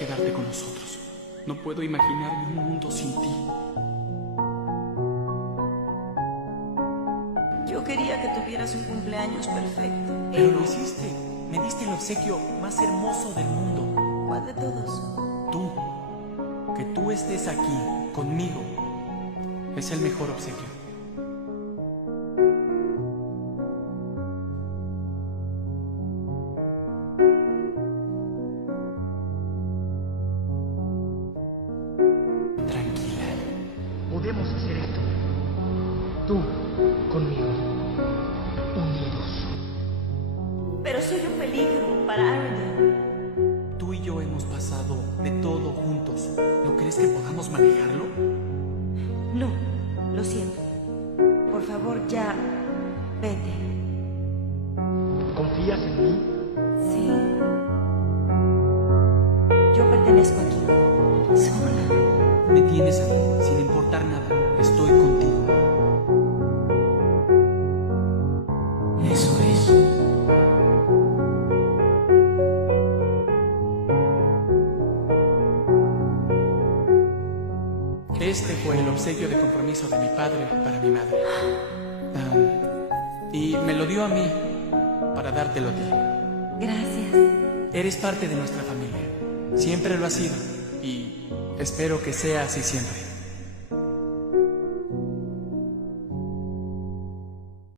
quedarte con nosotros. No puedo imaginarme un mundo sin ti. Yo quería que tuvieras un cumpleaños perfecto. Pero lo hiciste. Me diste el obsequio más hermoso del mundo. ¿Cuál de todos? Tú. Que tú estés aquí, conmigo, es el mejor obsequio. Tranquila. Podemos hacer esto. Tú, conmigo. Unidos. Pero soy un peligro para Arendelle. Tú y yo hemos pasado de todo juntos. ¿No crees que podamos manejarlo? No, lo siento. Por favor, ya. Vete. ¿Confías en mí? Sí. Yo pertenezco aquí. Sola. Me tienes a mí, sin importar nada. Estoy contigo. Eso es. Este fue el obsequio de compromiso de mi padre para mi madre. Y me lo dio a mí para dártelo a ti. Gracias. Eres parte de nuestra familia. Siempre lo has sido. Y espero que sea así siempre.